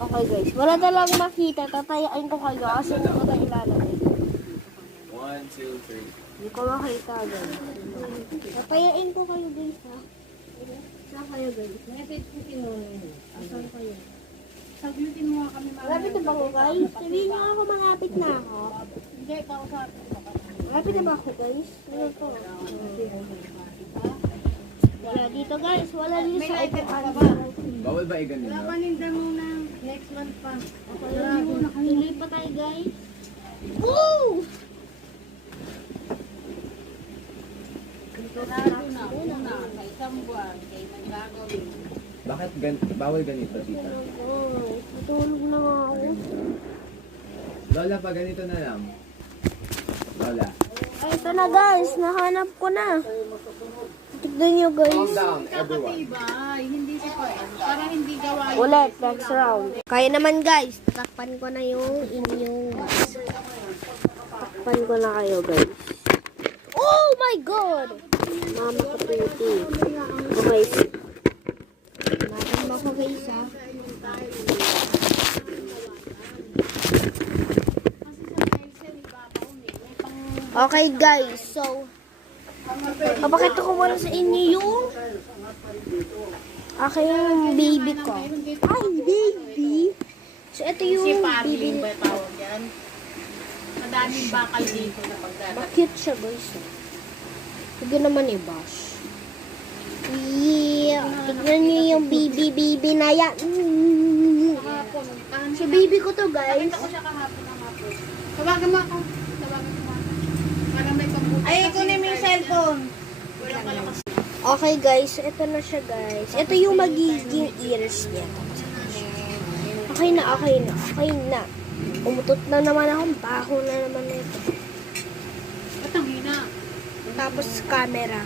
Okay guys, wala talang makita. Tatayain ko kayo kasi hindi ko tayo ilalagay. 1, 2, 3. Hindi ko makita guys. Tatayain ko kayo guys ha. Saan kayo guys? Napit-putin mo na yun. Saan kayo? Saglutin mo nga kami mga... Malapit na ba ako guys? Sabihin niyo ako malapit na ako. Hindi, kausapin mo ka. Malapit na ba ako guys? Ano to? Wala dito guys. Wala dito sa iPad. Bawal ba i-ganun na? Paninda mo na next month pa. Tuloy pa tayo guys. Woo! Sarado na, una, sa isang buwan, kaya may gagawin. Bakit bawal ganito, tita? Matulog na nga ako. Lola, pa ganito na lang. Lola. Ay, ito na guys. Nahanap ko na. Tignan nyo Calm guys. down, everyone. Kakatibay, hindi siya pa. Para hindi gawain. Ulit, next round. Kaya naman guys. Takpan ko na yung inyong guys. Takpan ko na kayo guys. Oh my God! Mama ko puti. So guys. Natin ko guys ha. Okay guys, so papakita ko muna sa inyo yung aking baby ko. Ay, baby! So ito Si yung Parling baby. ba tawag yan? Madaming bakal dito na pagdala. Bakit siya guys? Sige naman i-bash. Yeah, tignan niyo yung baby na yan. Kahapon, So baby ko to guys. nakita ko siya kahapon ng hapon. Tawagan mo ako. Tawagan mo ako. Para may pambuti. Ay, kunin mo yung cellphone. Wala pala kasi. Okay guys, so ito na siya guys. Ito yung magiging ears niya. Okay na, okay na, okay na. Umutot na naman ako, baho na naman ito. Ba't ang hina? Tapos camera.